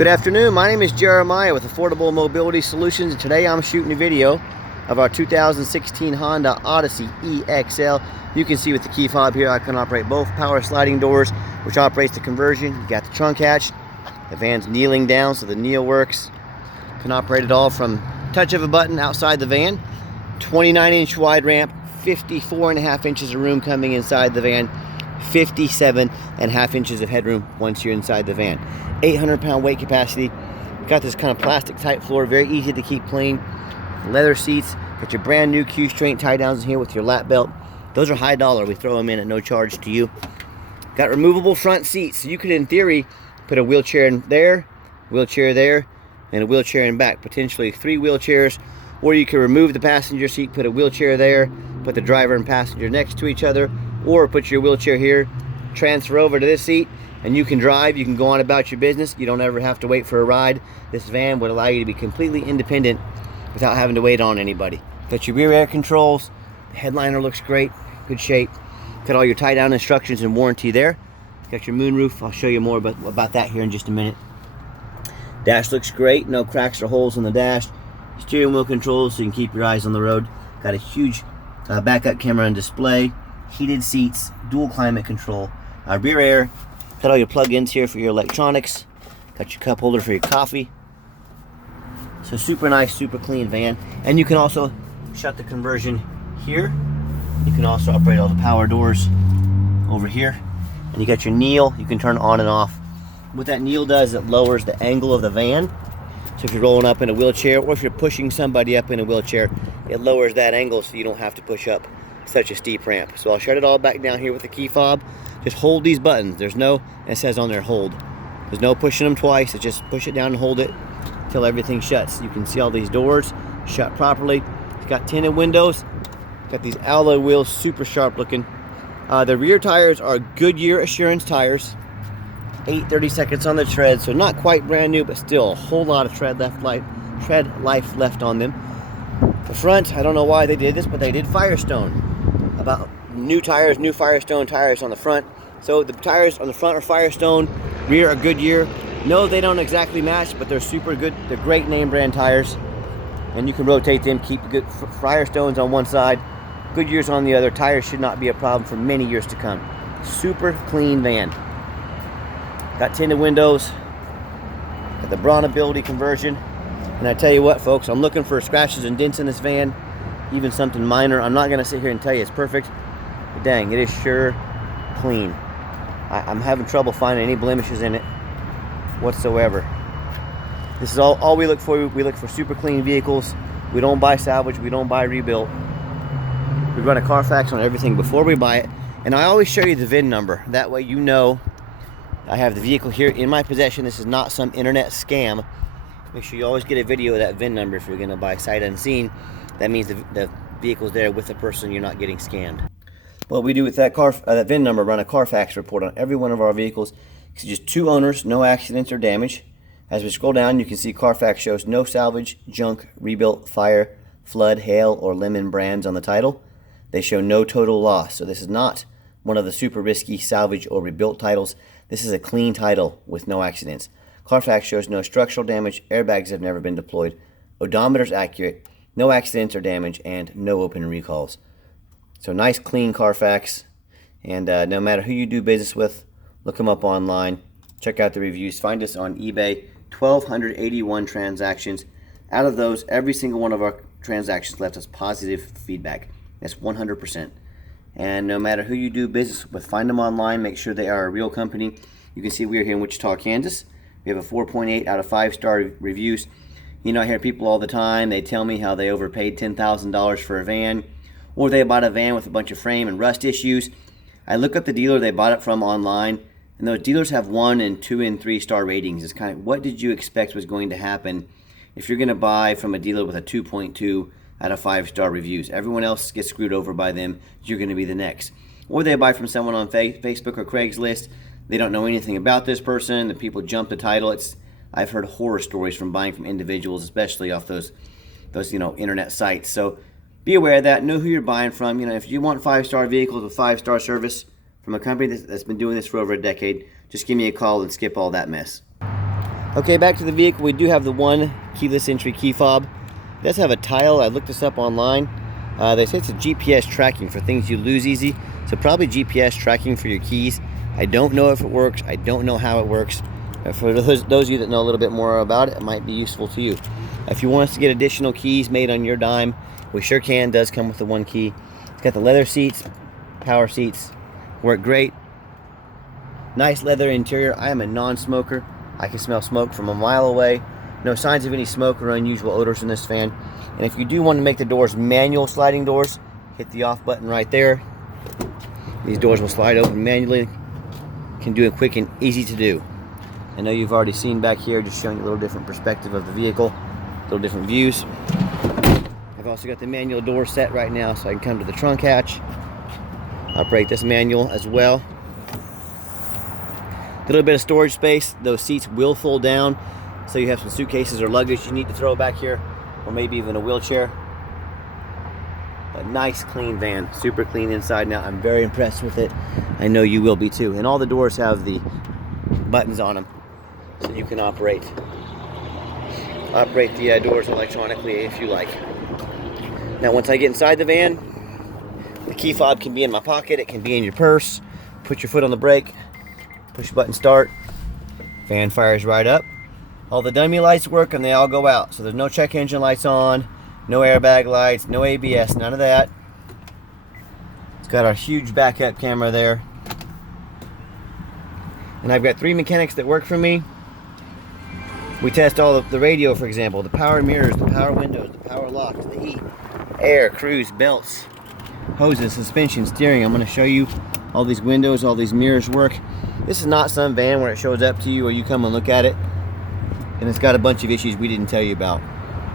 Good afternoon, my name is Jeremiah with Affordable Mobility Solutions, and today I'm shooting a video of our 2016 Honda Odyssey EX L. You can see with the key fob here I can operate both power sliding doors, which operates the conversion. You got the trunk hatch, the van's kneeling down so the kneel works. You can operate it all from touch of a button outside the van. 29-inch wide ramp, 54.5 inches of room coming inside the van, 57.5 inches of headroom once you're inside the van. 800-pound weight capacity. Got this kind of plastic type floor, very easy to keep clean. Leather seats. Got your brand new Q-string tie downs in here with your lap belt. Those are high dollar. We throw them in at no charge to you. Got removable front seats, so you could, in theory, put a wheelchair in there, and a wheelchair in back. Potentially 3 wheelchairs, or you could remove the passenger seat, put a wheelchair there, put the driver and passenger next to each other, or put your wheelchair here, transfer over to this seat, and you can drive. You can go on about your business. You don't ever have to wait for a ride. This van would allow you to be completely independent without having to wait on anybody. Got your rear air controls. The headliner looks great, good shape. Got all your tie down instructions and warranty there. Got your moonroof. I'll show you more about that here in just a minute. Dash looks great, no cracks or holes in the dash. Steering wheel controls so you can keep your eyes on the road. Got a huge backup camera and display. Heated seats, dual climate control, rear air. Got all your plug-ins here for your electronics. Got your cup holder for your coffee. So super nice, super clean van. And you can also shut the conversion here. You can also operate all the power doors over here. And you got your kneel, you can turn on and off. What that kneel does, it lowers the angle of the van. So if you're rolling up in a wheelchair, or if you're pushing somebody up in a wheelchair, it lowers that angle so you don't have to push up such a steep ramp. So I'll shut it all back down here with the key fob. Just hold these buttons. There's no, it says on there, hold. There's no pushing them twice. It's just push it down and hold it until everything shuts. You can see all these doors shut properly. It's got tinted windows. Got these alloy wheels, super sharp looking. The rear tires are Goodyear Assurance tires. 8/32 on the tread, so not quite brand new, but still a whole lot of tread life left on them. The front, I don't know why they did this, but they did Firestone. About new tires, new Firestone tires on the front. So the tires on the front are Firestone, rear are Goodyear. No, they don't exactly match, but they're super good. They're great name brand tires, and you can rotate them, keep the good Firestones on one side, Goodyear's on the other. Tires should not be a problem for many years to come. Super clean van. Got tinted windows, got the bronability conversion, and I tell you what, folks, I'm looking for scratches and dents in this van, even something minor. I'm not going to sit here and tell you it's perfect, but dang, it is sure clean. I'm having trouble finding any blemishes in it whatsoever. This is all we look for. We look for super clean vehicles. We don't buy salvage, we don't buy rebuilt. We run a Carfax on everything before we buy it, and I always show you the VIN number. That way you know I have the vehicle here in my possession. This is not some internet scam. Make sure you always get a video of that VIN number if you're going to buy sight unseen. That means the vehicle's there with the person, you're not getting scammed. What we do with that VIN number, run a Carfax report on every one of our vehicles. It's just 2 owners, no accidents or damage. As we scroll down, you can see Carfax shows no salvage, junk, rebuilt, fire, flood, hail, or lemon brands on the title. They show no total loss. So this is not one of the super risky salvage or rebuilt titles. This is a clean title with no accidents. Carfax shows no structural damage, airbags have never been deployed, odometer's accurate, no accidents or damage, and no open recalls. So nice clean Carfax, and no matter who you do business with, look them up online, check out the reviews, find us on eBay. 1,281 transactions. Out of those, every single one of our transactions left us positive feedback. That's 100%. And no matter who you do business with, find them online, make sure they are a real company. You can see we're here in Wichita, Kansas. We have a 4.8 out of 5-star reviews. You know, I hear people all the time, they tell me how they overpaid $10,000 for a van, or they bought a van with a bunch of frame and rust issues. I look up the dealer they bought it from online, and those dealers have 1 and 2 and 3-star ratings. It's kind of, what did you expect was going to happen if you're going to buy from a dealer with a 2.2 out of 5-star reviews? Everyone else gets screwed over by them. You're going to be the next. Or they buy from someone on Facebook or Craigslist. They don't know anything about this person. The people jump the title. I've heard horror stories from buying from individuals, especially off those internet sites. So be aware of that. Know who you're buying from. If you want 5-star vehicles with 5-star service from a company that's been doing this for over a decade, just give me a call and skip all that mess. Okay, back to the vehicle. We do have the one keyless entry key fob. It does have a tile. I looked this up online. They say it's a GPS tracking for things you lose easy. So probably GPS tracking for your keys. I don't know if it works. I don't know how it works. For those of you that know a little bit more about it, it might be useful to you. If you want us to get additional keys made on your dime, we sure can. It does come with the one key. It's got the leather seats, power seats, work great. Nice leather interior. I am a non-smoker. I can smell smoke from a mile away. No signs of any smoke or unusual odors in this van. And if you do want to make the doors manual sliding doors, hit the off button right there. These doors will slide open manually. Can do it quick and easy to do. I know you've already seen back here, just showing you a little different perspective of the vehicle, little different views. I've also got the manual door set right now, so I can come to the trunk hatch, operate this manual as well. A little bit of storage space. Those seats will fold down, so you have some suitcases or luggage you need to throw back here, or maybe even a wheelchair. A nice clean van, super clean inside now. I'm very impressed with it. I know you will be too. And all the doors have the buttons on them, so you can operate the doors electronically if you like. Now once I get inside the van, the key fob can be in my pocket, it can be in your purse. Put your foot on the brake, push button start, van fires right up. All the dummy lights work and they all go out, so there's no check engine lights on, no airbag lights, no ABS, none of that. It's got our huge backup camera there. And I've got 3 mechanics that work for me. We test all of the radio, for example, the power mirrors, the power windows, the power locks, the heat, air, cruise, belts, hoses, suspension, steering. I'm going to show you all these windows, all these mirrors work. This is not some van where it shows up to you or you come and look at it and it's got a bunch of issues we didn't tell you about.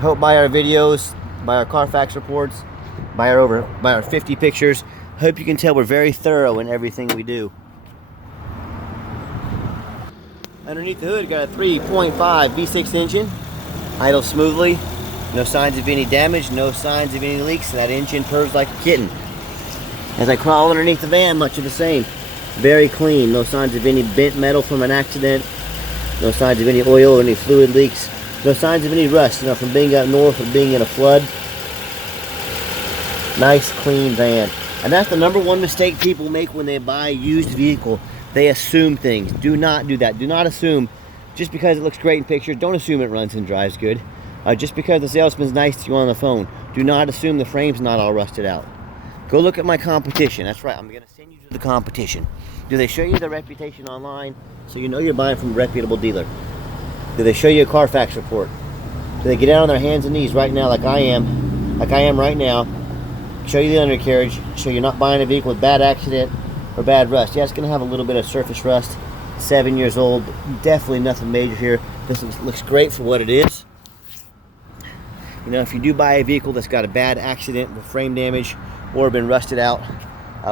Hope by our videos, by our Carfax reports, by our 50 pictures, hope you can tell we're very thorough in everything we do. Underneath the hood, got a 3.5 V6 engine, idles smoothly, no signs of any damage, no signs of any leaks. That engine purrs like a kitten. As I crawl underneath the van, much of the same. Very clean, no signs of any bent metal from an accident, no signs of any oil or any fluid leaks, no signs of any rust, from being up north or being in a flood. Nice, clean van. And that's the #1 mistake people make when they buy a used vehicle. They assume things. Do not do that. Do not assume just because it looks great in pictures. Don't assume it runs and drives good. Just because the salesman's nice to you on the phone, do not assume the frame's not all rusted out. Go look at my competition. That's right. I'm going to send you to the competition. Do they show you their reputation online so you know you're buying from a reputable dealer? Do they show you a Carfax report? Do they get down on their hands and knees right now like I am right now, show you the undercarriage, show you're not buying a vehicle with bad accident or bad rust? Yeah, it's going to have a little bit of surface rust. 7 years old, definitely nothing major here. This looks great for what it is. If you do buy a vehicle that's got a bad accident with frame damage or been rusted out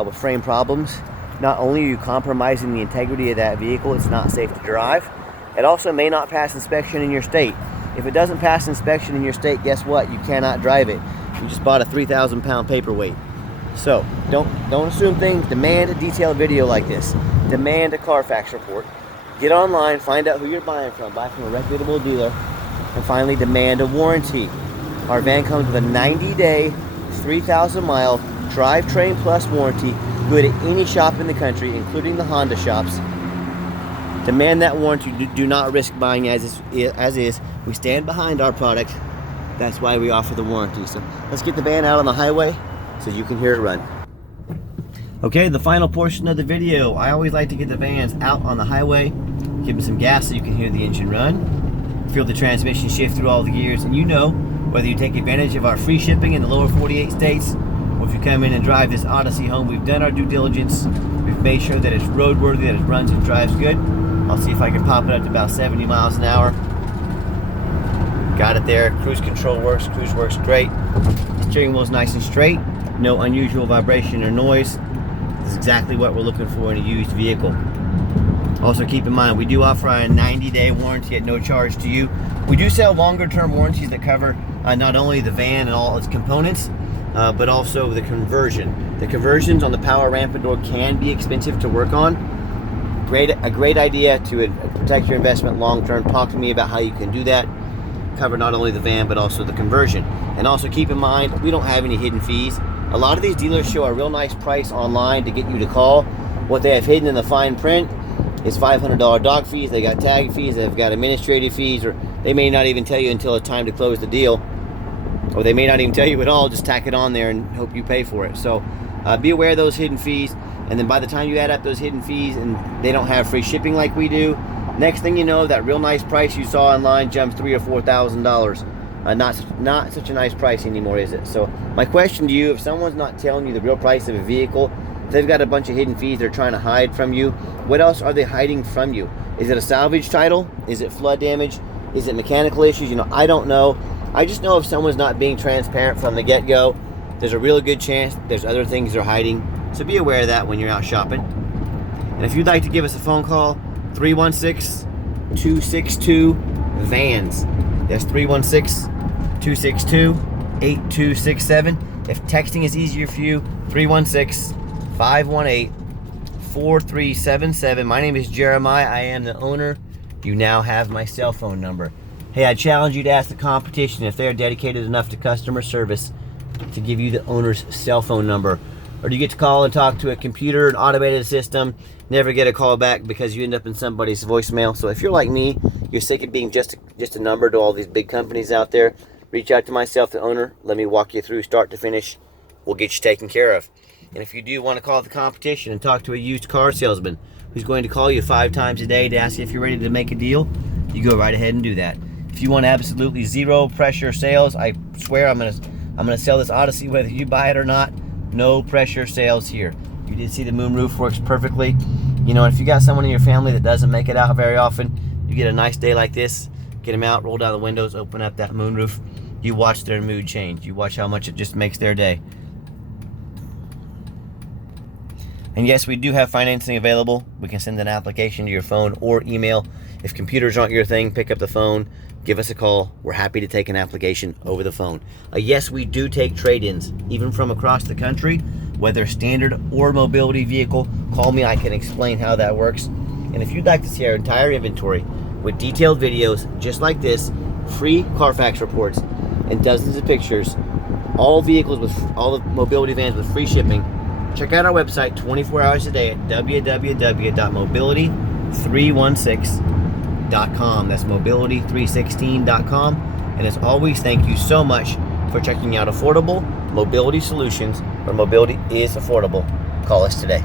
with frame problems, not only are you compromising the integrity of that vehicle, it's not safe to drive. It also may not pass inspection in your state. If it doesn't pass inspection in your state, guess what? You cannot drive it. You just bought a 3,000 pound paperweight. So don't assume things. Demand a detailed video like this. Demand a Carfax report. Get online, find out who you're buying from. Buy from a reputable dealer. And finally, demand a warranty. Our van comes with a 90-day, 3,000-mile drivetrain plus warranty, good at any shop in the country, including the Honda shops. Demand that warranty. Do not risk buying as is. We stand behind our product. That's why we offer the warranty. So let's get the van out on the highway so you can hear it run. Okay, the final portion of the video. I always like to get the vans out on the highway, give them some gas so you can hear the engine run, feel the transmission shift through all the gears, and whether you take advantage of our free shipping in the lower 48 states, or if you come in and drive this Odyssey home, we've done our due diligence. We've made sure that it's roadworthy, that it runs and drives good. I'll see if I can pop it up to about 70 miles an hour. Got it there. Cruise control works. Cruise works great. Steering wheel's nice and straight. No unusual vibration or noise. This is exactly what we're looking for in a used vehicle. Also keep in mind, we do offer a 90-day warranty at no charge to you. We do sell longer-term warranties that cover not only the van and all its components, but also the conversion. The conversions on the power ramp and door can be expensive to work on. a great idea to protect your investment long term. Talk to me about how you can do that. Cover not only the van but also the conversion. And also keep in mind, we don't have any hidden fees. A lot of these dealers show a real nice price online to get you to call. What they have hidden in the fine print is $500 dog fees. They got tag fees, they've got administrative fees, or they may not even tell you until it's time to close the deal, or they may not even tell you at all, just tack it on there and hope you pay for it. So be aware of those hidden fees, and then by the time you add up those hidden fees, and they don't have free shipping like we do, next thing you know, that real nice price you saw online jumps $3,000 or $4,000. Not such a nice price anymore, is it? So my question to you, if someone's not telling you the real price of a vehicle, if they've got a bunch of hidden fees they're trying to hide from you, what else are they hiding from you? Is it a salvage title? Is it flood damage? Is it mechanical issues? You know, I don't know. I just know if someone's not being transparent from the get-go, there's a really good chance there's other things they're hiding. So be aware of that when you're out shopping. And if you'd like to give us a phone call, 316-262-VANS. That's 316-262-8267. If texting is easier for you, 316-518-4377. My name is Jeremiah. I am the owner. You now have my cell phone number. Hey, I challenge you to ask the competition if they're dedicated enough to customer service to give you the owner's cell phone number. Or do you get to call and talk to a computer, an automated system, never get a call back because you end up in somebody's voicemail? So if you're like me, you're sick of being just a number to all these big companies out there, reach out to myself, the owner. Let me walk you through start to finish. We'll get you taken care of. And if you do want to call the competition and talk to a used car salesman who's going to call you 5 times a day to ask you if you're ready to make a deal, you go right ahead and do that. If you want absolutely zero pressure sales, I swear I'm gonna sell this Odyssey whether you buy it or not. No pressure sales here. You did see the moonroof works perfectly. You know, if you got someone in your family that doesn't make it out very often, you get a nice day like this, get them out, roll down the windows, open up that moonroof. You watch their mood change. You watch how much it just makes their day. And yes, we do have financing available. We can send an application to your phone or email. If computers aren't your thing, pick up the phone, give us a call. We're happy to take an application over the phone. Yes, we do take trade-ins, even from across the country, whether standard or mobility vehicle. Call me, I can explain how that works. And if you'd like to see our entire inventory with detailed videos just like this, free Carfax reports, and dozens of pictures, all vehicles with all the mobility vans with free shipping, check out our website 24 hours a day at www.mobility316.com. That's mobility316.com. And as always, thank you so much for checking out affordable mobility solutions, where mobility is affordable. Call us today.